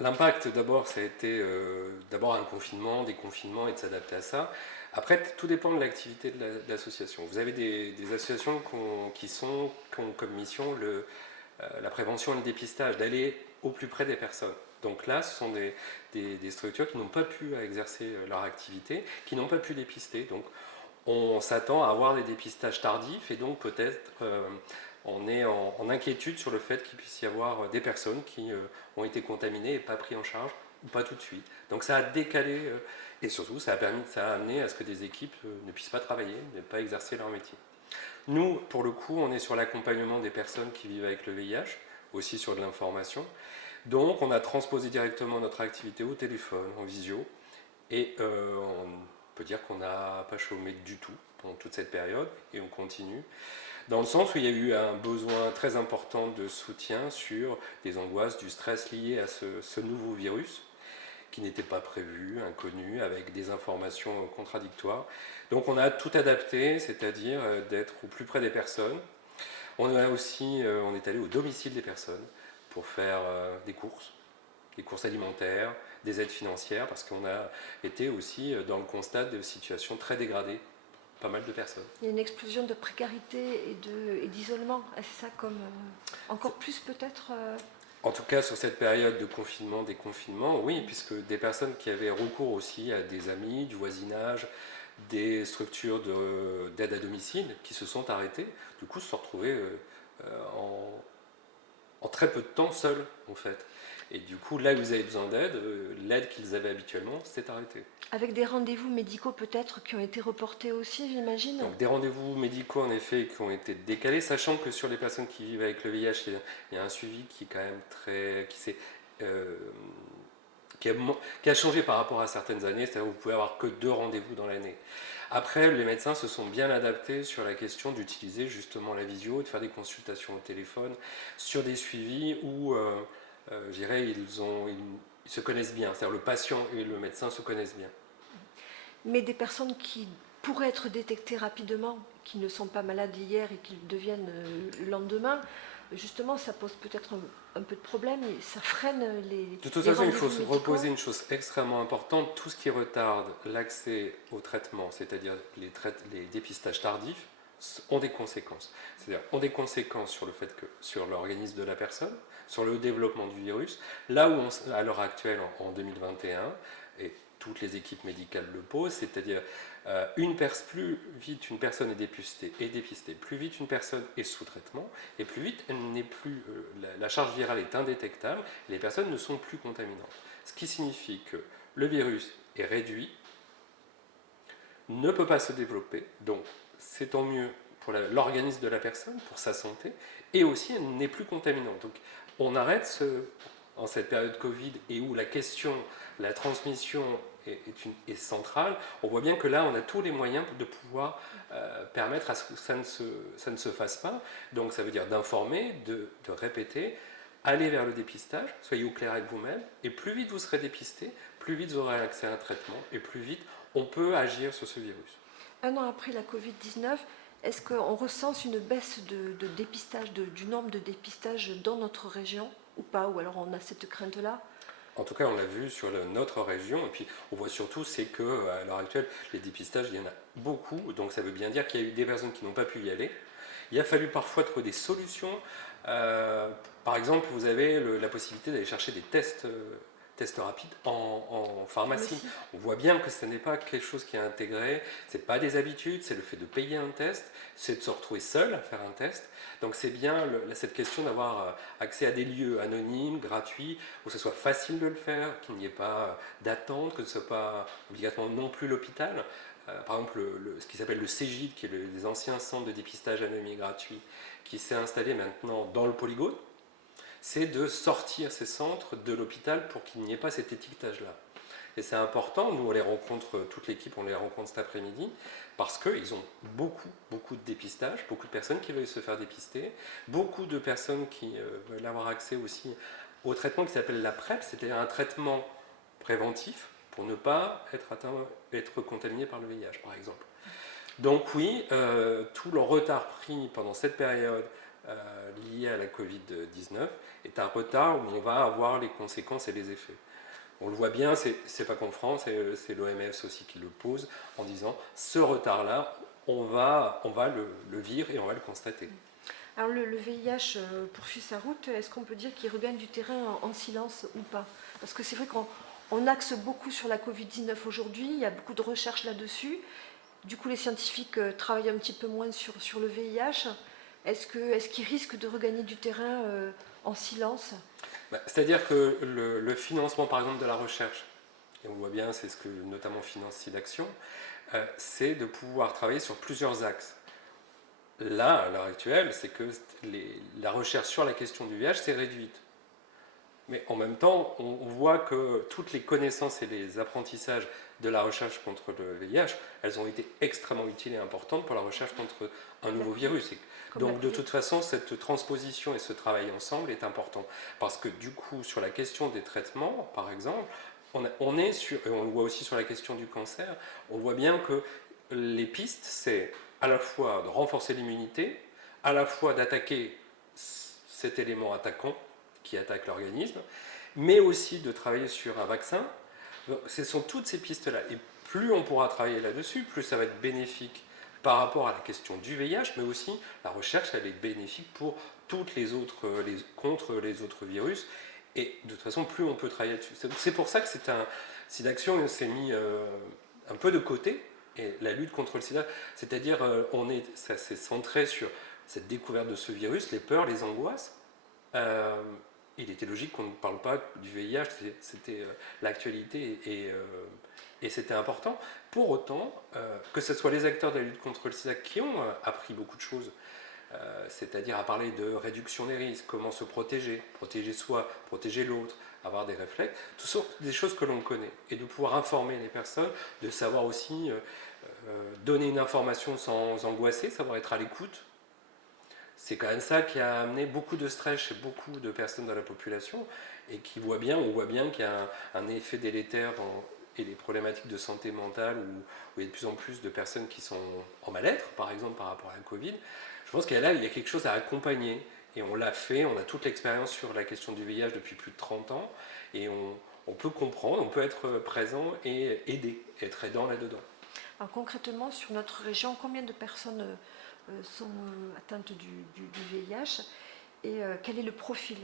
l'impact, d'abord, ça a été d'abord un confinement, des confinements et de s'adapter à ça. Après, tout dépend de l'activité de l'association. Vous avez des associations qui ont comme mission la prévention et le dépistage, d'aller au plus près des personnes. Donc là, ce sont des structures qui n'ont pas pu exercer leur activité, qui n'ont pas pu dépister. Donc on s'attend à avoir des dépistages tardifs et donc peut-être on est en inquiétude sur le fait qu'il puisse y avoir des personnes qui ont été contaminées et pas pris en charge ou pas tout de suite. Donc ça a décalé et surtout ça a amené à ce que des équipes ne puissent pas travailler, ne pas exercer leur métier. Nous, pour le coup, on est sur l'accompagnement des personnes qui vivent avec le VIH, aussi sur de l'information. Donc on a transposé directement notre activité au téléphone, en visio, et on peut dire qu'on n'a pas chômé du tout pendant toute cette période, et on continue. Dans le sens où il y a eu un besoin très important de soutien sur des angoisses, du stress lié à ce nouveau virus, qui n'était pas prévu, inconnu, avec des informations contradictoires. Donc on a tout adapté, c'est-à-dire d'être au plus près des personnes. On a aussi, on est allé au domicile des personnes pour faire des courses alimentaires, des aides financières, parce qu'on a été aussi dans le constat de situations très dégradées, pas mal de personnes. Il y a une explosion de précarité et d'isolement. C'est ça comme encore plus peut-être En tout cas, sur cette période de confinement, déconfinement, oui, puisque des personnes qui avaient recours aussi à des amis, du voisinage, des structures d'aide à domicile qui se sont arrêtées, du coup, se sont retrouvées en très peu de temps seuls, en fait. Et du coup, là où ils avaient besoin d'aide, l'aide qu'ils avaient habituellement s'est arrêtée. avec des rendez-vous médicaux peut-être qui ont été reportés aussi, j'imagine. Donc des rendez-vous médicaux en effet qui ont été décalés, sachant que sur les personnes qui vivent avec le VIH, il y a un suivi qui est quand même très, euh, qui a changé par rapport à certaines années, c'est-à-dire que vous pouvez avoir que 2 rendez-vous dans l'année. Après, les médecins se sont bien adaptés sur la question d'utiliser justement la visio, de faire des consultations au téléphone, sur des suivis où, je dirais, ils se connaissent bien, c'est-à-dire le patient et le médecin se connaissent bien. Mais des personnes qui pourraient être détectées rapidement, qui ne sont pas malades hier et qui le deviennent le lendemain, justement, ça pose peut-être un peu de problème et ça freine De toute les façon, il faut rendez-vous se médicaux. reposer une chose extrêmement importante, tout ce qui retarde l'accès au traitement, c'est-à-dire les dépistages tardifs, ont des conséquences. C'est-à-dire ont des conséquences sur le fait que sur l'organisme de la personne, sur le développement du virus. Là où à l'heure actuelle, en 2021, et toutes les équipes médicales le posent, c'est-à-dire plus vite une personne est dépistée, plus vite une personne est sous traitement, et plus vite elle n'est plus, la charge virale est indétectable, et les personnes ne sont plus contaminantes. Ce qui signifie que le virus est réduit, ne peut pas se développer, donc c'est tant mieux pour l'organisme de la personne, pour sa santé, et aussi elle n'est plus contaminante. Donc on arrête en cette période Covid et où la question, la transmission est centrale, on voit bien que là on a tous les moyens de pouvoir permettre à ce que ça ne se fasse pas. Donc ça veut dire d'informer, de répéter, aller vers le dépistage, soyez au clair avec vous-même, et plus vite vous serez dépisté, plus vite vous aurez accès à un traitement, et plus vite on peut agir sur ce virus. Un an après la Covid-19, est-ce qu'on recense une baisse de dépistage, du nombre de dépistages dans notre région ou pas? Ou alors on a cette crainte-là? En tout cas, on l'a vu sur notre région, et puis on voit surtout c'est que à l'heure actuelle, les dépistages, il y en a beaucoup, donc ça veut bien dire qu'il y a eu des personnes qui n'ont pas pu y aller. Il a fallu parfois trouver des solutions. Euh, Par exemple, vous avez la possibilité d'aller chercher des tests rapides en pharmacie. Pharmacie. On voit bien que ce n'est pas quelque chose qui est intégré, ce n'est pas des habitudes, c'est le fait de payer un test, c'est de se retrouver seul à faire un test. Donc c'est bien cette question d'avoir accès à des lieux anonymes, gratuits, où ce soit facile de le faire, qu'il n'y ait pas d'attente, que ce ne soit pas obligatoirement non plus l'hôpital. Par exemple, ce qui s'appelle le CEGID, qui est les anciens centres de dépistage anonyme et gratuit, qui s'est installé maintenant dans le Polygone, c'est de sortir ces centres de l'hôpital pour qu'il n'y ait pas cet étiquetage-là. Et c'est important, nous on les rencontre, toute l'équipe on les rencontre cet après-midi, parce qu'ils ont beaucoup de dépistages, beaucoup de personnes qui veulent se faire dépister, beaucoup de personnes qui veulent avoir accès aussi au traitement qui s'appelle la PrEP, c'est-à-dire un traitement préventif pour ne pas être contaminé par le VIH par exemple. Donc oui, tout le retard pris pendant cette période lié à la Covid-19 est un retard où on va avoir les conséquences et les effets. On le voit bien, c'est pas qu'en France, c'est l'OMS aussi qui le pose en disant ce retard-là, on va le vivre et on va le constater. Alors le VIH poursuit sa route, est-ce qu'on peut dire qu'il regagne du terrain en silence ou pas? Parce que c'est vrai qu'on axe beaucoup sur la Covid-19 aujourd'hui, il y a beaucoup de recherches là-dessus. Du coup, les scientifiques travaillent un petit peu moins sur le VIH. Est-ce qu'ils risquent de regagner du terrain en silence? C'est-à-dire que le financement, par exemple, de la recherche, et on voit bien, c'est ce que notamment finance SIDAction, c'est de pouvoir travailler sur plusieurs axes. Là, à l'heure actuelle, c'est que la recherche sur la question du VIH s'est réduite. Mais en même temps, on voit que toutes les connaissances et les apprentissages de la recherche contre le VIH, elles ont été extrêmement utiles et importantes pour la recherche contre un nouveau virus. Donc de toute façon, cette transposition et ce travail ensemble est important. Parce que du coup, sur la question des traitements, par exemple, on est sur, et on le voit aussi sur la question du cancer, on voit bien que les pistes, c'est à la fois de renforcer l'immunité, à la fois d'attaquer cet élément attaquant qui attaque l'organisme, mais aussi de travailler sur un vaccin. Ce sont toutes ces pistes-là. Et plus on pourra travailler là-dessus, plus ça va être bénéfique par rapport à la question du VIH, mais aussi la recherche, elle est bénéfique pour toutes les autres, contre les autres virus. Et de toute façon, plus on peut travailler là-dessus. C'est pour ça que SIDAction s'est mis un peu de côté, et la lutte contre le sida, c'est-à-dire ça s'est centré sur cette découverte de ce virus, les peurs, les angoisses. Il était logique qu'on ne parle pas du VIH, c'était l'actualité et c'était important. Pour autant, que ce soit les acteurs de la lutte contre le sida qui ont appris beaucoup de choses, c'est-à-dire à parler de réduction des risques, comment se protéger, protéger soi, protéger l'autre, avoir des réflexes, tout ça, des choses que l'on connaît. Et de pouvoir informer les personnes, de savoir aussi donner une information sans angoisser, savoir être à l'écoute. C'est quand même ça qui a amené beaucoup de stress chez beaucoup de personnes dans la population et on voit bien qu'il y a un effet délétère et des problématiques de santé mentale où il y a de plus en plus de personnes qui sont en mal-être, par exemple par rapport à la Covid. Je pense qu'il y a quelque chose à accompagner et on l'a fait, on a toute l'expérience sur la question du VIH depuis plus de 30 ans et on peut comprendre, on peut être présent et aider, être aidant là-dedans. Alors concrètement, sur notre région, combien de personnes sont atteintes du VIH et quel est le profil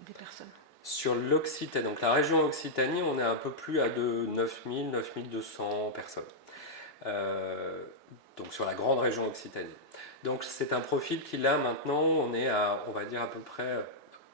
des personnes? Sur l'Occitanie, donc la région Occitanie, on est un peu plus à de 9000, 9200 personnes. Donc sur la grande région Occitanie. Donc c'est un profil qui là maintenant, on est à, on va dire à peu près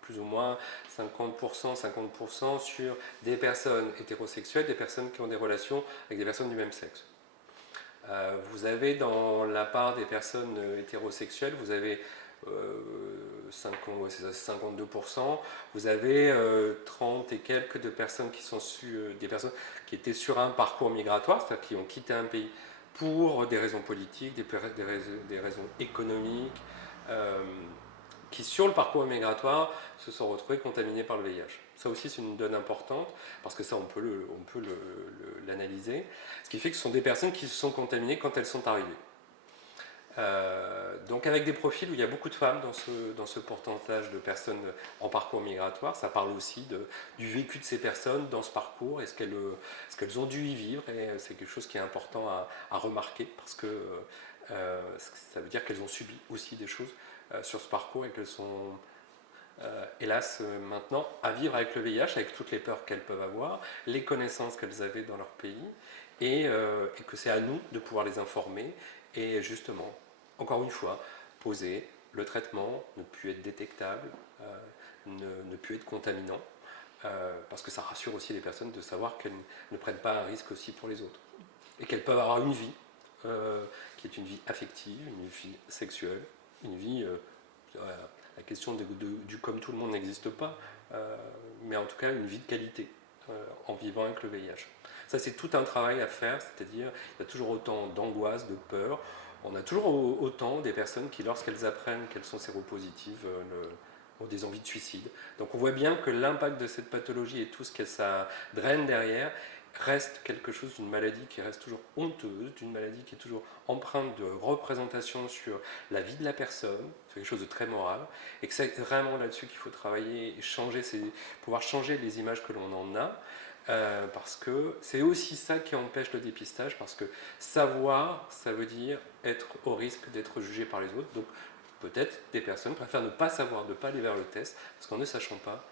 plus ou moins 50% sur des personnes hétérosexuelles, des personnes qui ont des relations avec des personnes du même sexe. Vous avez dans la part des personnes hétérosexuelles, vous avez 52%, vous avez 30 et quelques de personnes qui sont des personnes qui étaient sur un parcours migratoire, c'est-à-dire qui ont quitté un pays pour des raisons politiques, des raisons économiques, qui sur le parcours migratoire se sont retrouvés contaminés par le VIH. Ça aussi c'est une donnée importante, parce que ça on peut l'analyser, ce qui fait que ce sont des personnes qui se sont contaminées quand elles sont arrivées. Donc avec des profils où il y a beaucoup de femmes dans ce pourcentage de personnes en parcours migratoire, ça parle aussi du vécu de ces personnes dans ce parcours et ce qu'elles ont dû y vivre, et c'est quelque chose qui est important à remarquer, parce que ça veut dire qu'elles ont subi aussi des choses sur ce parcours et qu'elles sont hélas maintenant à vivre avec le VIH, avec toutes les peurs qu'elles peuvent avoir, les connaissances qu'elles avaient dans leur pays, et que c'est à nous de pouvoir les informer et justement, encore une fois, poser le traitement, ne plus être détectable, ne plus être contaminant, parce que ça rassure aussi les personnes de savoir qu'elles ne prennent pas un risque aussi pour les autres, et qu'elles peuvent avoir une vie qui est une vie affective, une vie sexuelle, une vie... la question du comme tout le monde n'existe pas, mais en tout cas une vie de qualité en vivant avec le VIH. Ça, c'est tout un travail à faire, c'est-à-dire il y a toujours autant d'angoisse, de peur. On a toujours autant des personnes qui, lorsqu'elles apprennent qu'elles sont séropositives, ont des envies de suicide. Donc on voit bien que l'impact de cette pathologie et tout ce que ça draine derrière reste quelque chose d'une maladie qui reste toujours honteuse, d'une maladie qui est toujours empreinte de représentation sur la vie de la personne, c'est quelque chose de très moral, et que c'est vraiment là-dessus qu'il faut travailler et pouvoir changer les images que l'on en a, parce que c'est aussi ça qui empêche le dépistage, parce que savoir, ça veut dire être au risque d'être jugé par les autres, donc peut-être des personnes préfèrent ne pas savoir, ne pas aller vers le test, parce qu'en ne sachant pas,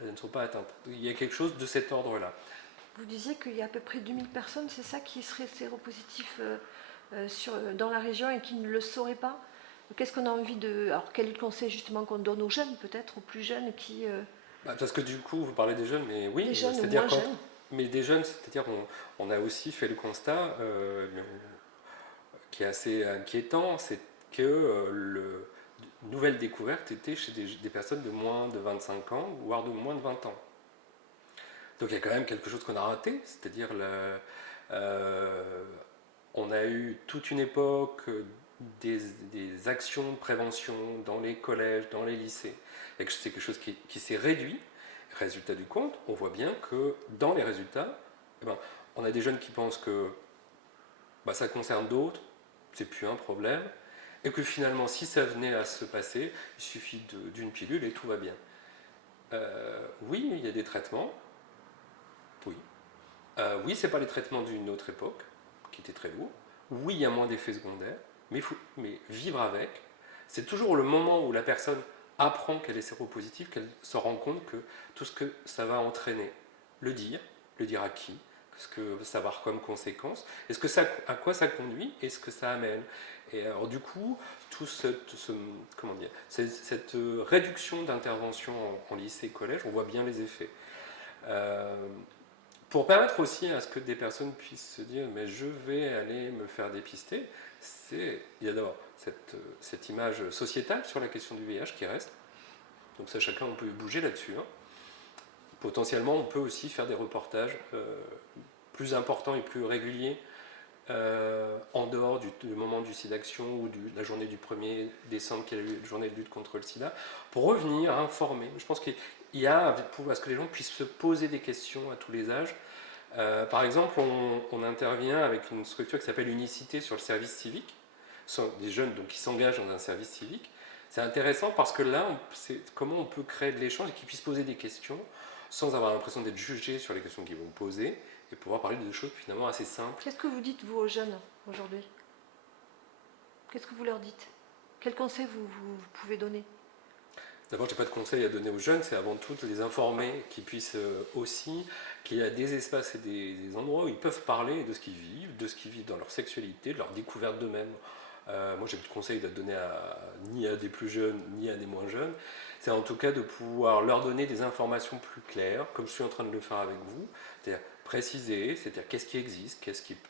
elles ne sont pas atteintes. Il y a quelque chose de cet ordre-là. Vous disiez qu'il y a à peu près 2000 personnes, c'est ça, qui seraient séropositifs dans la région et qui ne le sauraient pas. Qu'est-ce qu'on a envie de... Alors, quel est le conseil justement qu'on donne aux jeunes, peut-être, aux plus jeunes qui... Parce que du coup, vous parlez des jeunes, mais oui, des jeunes ou c'est-à-dire moins jeunes. mais des jeunes, c'est-à-dire on a aussi fait le constat qui est assez inquiétant, c'est que nouvelle découverte était chez des personnes de moins de 25 ans, voire de moins de 20 ans. Donc il y a quand même quelque chose qu'on a raté, c'est-à-dire on a eu toute une époque des actions de prévention dans les collèges, dans les lycées, et que c'est quelque chose qui s'est réduit. Résultat du compte, on voit bien que dans les résultats, eh ben, on a des jeunes qui pensent que ça concerne d'autres, c'est plus un problème, et que finalement, si ça venait à se passer, il suffit d'une pilule et tout va bien. Oui, il y a des traitements, oui. Oui, c'est pas les traitements d'une autre époque, qui étaient très lourds. Oui, il y a moins d'effets secondaires, mais vivre avec, c'est toujours le moment où la personne apprend qu'elle est séropositive, qu'elle se rend compte que tout ce que ça va entraîner, le dire à qui, ce que ça va avoir comme conséquence, à quoi ça conduit et ce que ça amène. Et alors du coup, cette réduction d'intervention en lycée et collège, on voit bien les effets. Euh, pour permettre aussi à ce que des personnes puissent se dire mais je vais aller me faire dépister, il y a d'abord cette image sociétale sur la question du VIH qui reste. Donc ça, chacun, on peut bouger là-dessus. Hein. Potentiellement, on peut aussi faire des reportages plus importants et plus réguliers en dehors du moment du SIDAction ou de la journée du 1er décembre, qui est la journée de lutte contre le sida, pour revenir informer. Je pense qu'il y a, à ce que les gens puissent se poser des questions à tous les âges. Par exemple, on intervient avec une structure qui s'appelle Unicité sur le service civique. Ce sont des jeunes donc, qui s'engagent dans un service civique. C'est intéressant parce que là, c'est comment on peut créer de l'échange et qu'ils puissent poser des questions sans avoir l'impression d'être jugés sur les questions qu'ils vont poser et pouvoir parler de choses finalement assez simples. Qu'est-ce que vous dites, vous, aux jeunes, aujourd'hui? Qu'est-ce que vous leur dites? Quels conseils vous pouvez donner? D'abord, je n'ai pas de conseils à donner aux jeunes, c'est avant tout de les informer qu'ils puissent aussi, qu'il y a des espaces et des endroits où ils peuvent parler de ce qu'ils vivent, dans leur sexualité, de leur découverte d'eux-mêmes. Moi, j'ai plus de conseils à donner ni à des plus jeunes, ni à des moins jeunes. C'est en tout cas de pouvoir leur donner des informations plus claires, comme je suis en train de le faire avec vous, c'est-à-dire préciser, c'est-à-dire qu'est-ce qui existe,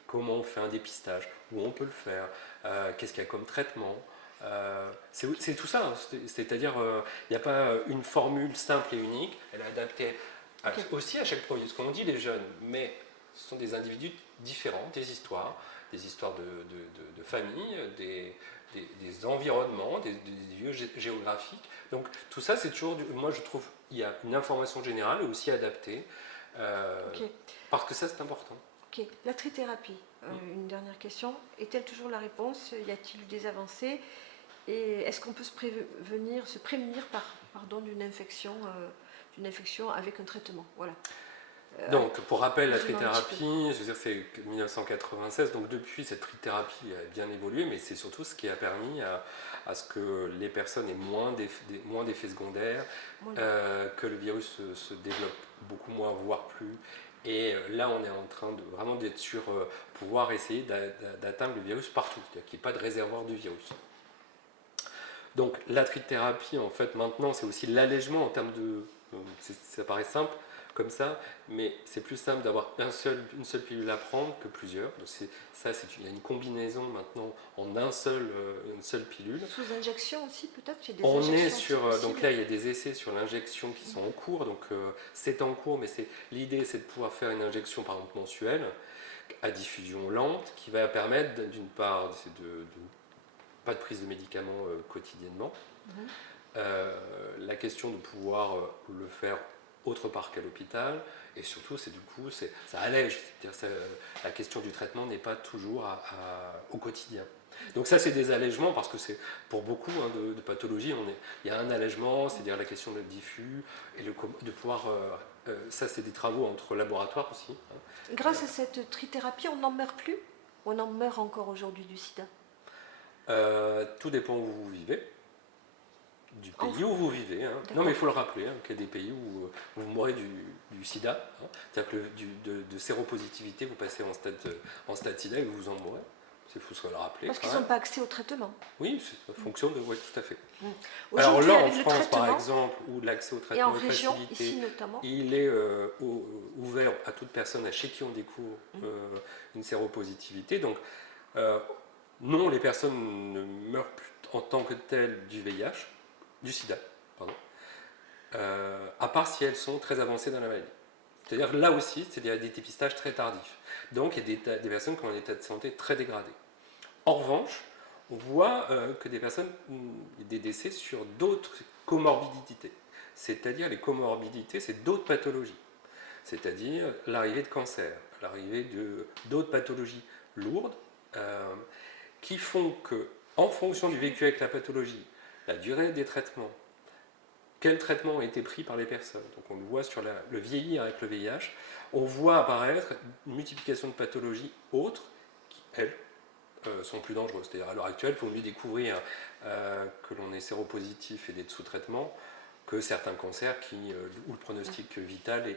comment on fait un dépistage, où on peut le faire, qu'est-ce qu'il y a comme traitement. C'est tout ça, hein. C'est-à-dire il n'y a pas une formule simple et unique, elle est adaptée aussi à chaque produit. Ce qu'on dit les jeunes, mais ce sont des individus différents, des histoires de famille, des environnements, des lieux géographiques. Donc tout ça, c'est toujours, moi je trouve, il y a une information générale et aussi adaptée, parce que ça c'est important. Ok, la trithérapie, une dernière question. Est-elle toujours la réponse? Y a-t-il eu des avancées? Et est-ce qu'on peut se prémunir d'une infection avec un traitement? Voilà. Donc, pour rappel, la trithérapie, je veux dire, c'est 1996, donc depuis, cette trithérapie a bien évolué, mais c'est surtout ce qui a permis à ce que les personnes aient moins d'effets secondaires, que le virus se développe beaucoup moins, voire plus. Et là, on est en train vraiment d'être sur pouvoir essayer d'atteindre le virus partout, c'est-à-dire qu'il n'y ait pas de réservoir du virus. Donc, la trithérapie, en fait, maintenant, c'est aussi l'allègement en termes de... Ça paraît simple, comme ça, mais c'est plus simple d'avoir une seule pilule à prendre que plusieurs. Donc il y a une combinaison maintenant en une seule pilule. Sous injection aussi, peut-être? On est sur, donc là il y a des essais sur l'injection qui sont en cours, donc c'est en cours, mais l'idée c'est de pouvoir faire une injection par exemple mensuelle, à diffusion lente, qui va permettre d'une part pas de prise de médicaments quotidiennement. La question de pouvoir le faire autre part qu'à l'hôpital, et surtout, ça allège. C'est-à-dire, la question du traitement n'est pas toujours au quotidien. Donc ça, c'est des allègements, parce que c'est pour beaucoup de pathologies, il y a un allègement, c'est-à-dire la question de diffus, et de pouvoir... ça, c'est des travaux entre laboratoires aussi. Grâce à cette trithérapie, on n'en meurt plus? On en meurt encore aujourd'hui du sida? Tout dépend où vous vivez, du En pays où vous vivez. Non, D'accord. mais il faut le rappeler, qu'il y a des pays où vous mourrez du sida. C'est-à-dire que de séropositivité, vous passez en stade sida et vous en mourrez. Il faut se le rappeler. Parce qu'ils n'ont pas accès au traitement. Oui, ça fonctionne, oui, tout à fait. Alors Aujourd'hui, là, en avec le France, par traitement, exemple, où l'accès au et traitement en est région, facilité, ici notamment, il est ouvert à toute personne chez qui on découvre une séropositivité. Donc, non, les personnes ne meurent plus en tant que telles du VIH, du sida, pardon, à part si elles sont très avancées dans la maladie. C'est-à-dire là aussi, c'est des dépistages très tardifs. Donc il y a des personnes qui ont un état de santé très dégradé. En revanche, on voit que des personnes, des décès sur d'autres comorbidités. C'est-à-dire les comorbidités, c'est d'autres pathologies. C'est-à-dire l'arrivée de cancer, l'arrivée d'autres pathologies lourdes, qui font que, en fonction du vécu avec la pathologie, la durée des traitements, quel traitement a été pris par les personnes. Donc on le voit sur le vieillir avec le VIH, on voit apparaître une multiplication de pathologies autres qui, elles, sont plus dangereuses. C'est-à-dire à l'heure actuelle, il faut mieux découvrir que l'on est séropositif et d'être sous traitement que certains cancers où le pronostic vital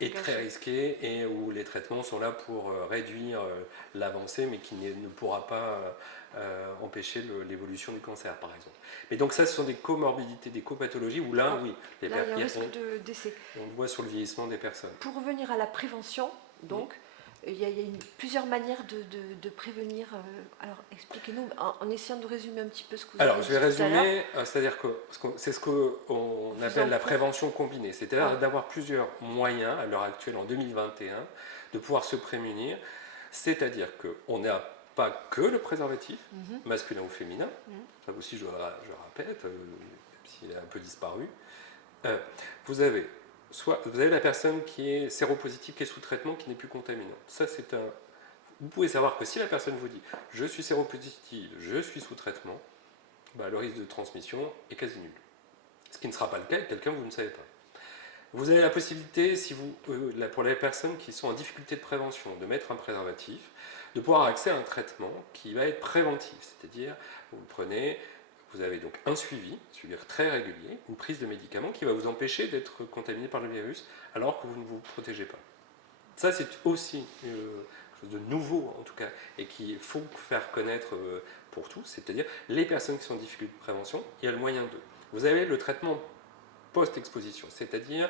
est très risqué et où les traitements sont là pour réduire l'avancée, mais qui ne pourra pas empêcher l'évolution du cancer, par exemple. Mais donc ça, ce sont des comorbidités, des copathologies, où là, oui, là, il y a un risque de décès. On le voit sur le vieillissement des personnes. Pour revenir à la prévention, donc, il y a plusieurs manières de prévenir. Alors, expliquez-nous, en essayant de résumer un petit peu ce que vous avez dit. Alors, je vais résumer, c'est-à-dire que c'est ce qu'on appelle la prévention combinée, c'est-à-dire d'avoir plusieurs moyens, à l'heure actuelle, en 2021, de pouvoir se prémunir, c'est-à-dire qu'on n'a pas que le préservatif, masculin ou féminin, ça aussi je le répète, même s'il a un peu disparu, vous avez la personne qui est séropositive, qui est sous traitement, qui n'est plus contaminante. Ça, vous pouvez savoir que si la personne vous dit « je suis séropositive, je suis sous traitement », le risque de transmission est quasi nul. Ce qui ne sera pas le cas avec quelqu'un que vous ne savez pas. Vous avez la possibilité, pour les personnes qui sont en difficulté de prévention, de mettre un préservatif, de pouvoir avoir accès à un traitement qui va être préventif. C'est-à-dire, vous avez donc un suivi très régulier, une prise de médicaments qui va vous empêcher d'être contaminé par le virus alors que vous ne vous protégez pas. Ça, c'est aussi quelque chose de nouveau, en tout cas, et qu'il faut faire connaître pour tous, c'est-à-dire les personnes qui sont en difficulté de prévention, il y a le moyen d'eux. Vous avez le traitement post-exposition, c'est-à-dire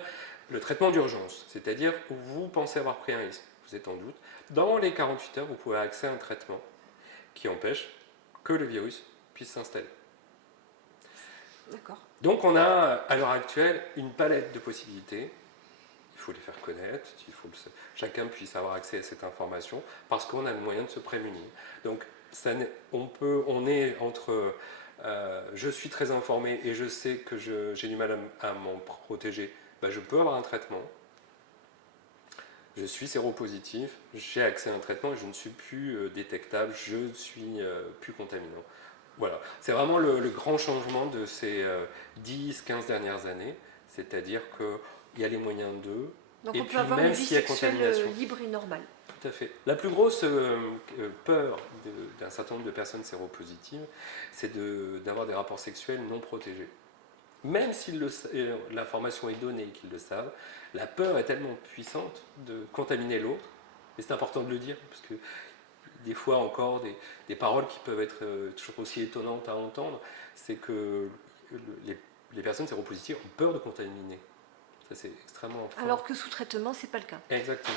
le traitement d'urgence, c'est-à-dire où vous pensez avoir pris un risque, vous êtes en doute. Dans les 48 heures, vous pouvez avoir accès à un traitement qui empêche que le virus puisse s'installer. D'accord. Donc on a, à l'heure actuelle, une palette de possibilités. Il faut les faire connaître, il faut que chacun puisse avoir accès à cette information, parce qu'on a le moyen de se prémunir. Donc on est entre je suis très informé et je sais que j'ai du mal à m'en protéger, je peux avoir un traitement. Je suis séropositif, j'ai accès à un traitement et je ne suis plus détectable, je ne suis plus contaminant. Voilà, c'est vraiment le grand changement de ces 10-15 dernières années, c'est-à-dire qu'il y a les moyens d'eux. Donc et on puis, peut avoir même une vie s'il y a sexuelle contamination. libre et normale. Tout à fait. La plus grosse peur d'un certain nombre de personnes séropositives, c'est d'avoir des rapports sexuels non protégés. Même si l'information est donnée et qu'ils le savent, la peur est tellement puissante de contaminer l'autre, et c'est important de le dire, parce que des fois encore, des paroles qui peuvent être toujours aussi étonnantes à entendre, c'est que les personnes séropositives ont peur de contaminer. Ça, c'est extrêmement fort. Alors que sous traitement, ce n'est pas le cas. Exactement.